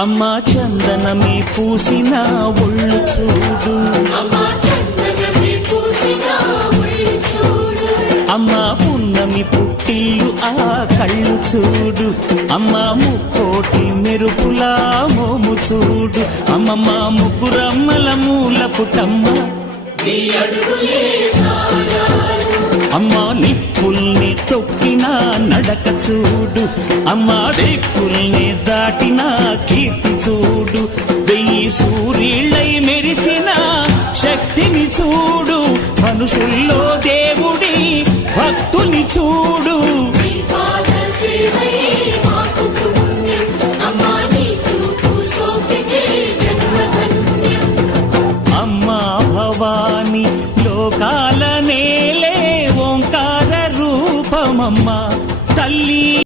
అమ్మా చందనమే పూసిన ఒళ్ళు చూడు, అమ్మా పున్నమి పుట్టిల్లు ఆ కళ్ళు చూడు, అమ్మా ముక్కోటి మెరుపులా మోము చూడు, అమ్మమ్మ ముగ్గురమ్మల మూల పుటమ్మ, అమ్మా నిప్పుల్ని తొక్కిన నడక చూడు, అమ్మా దిక్కుల్ని దాటిన కీర్తి చూడు, 1000 సూర్యుళ్ళై మెరిసిన శక్తిని చూడు, మనుషుల్లో దేవుడి భక్తుని చూడు.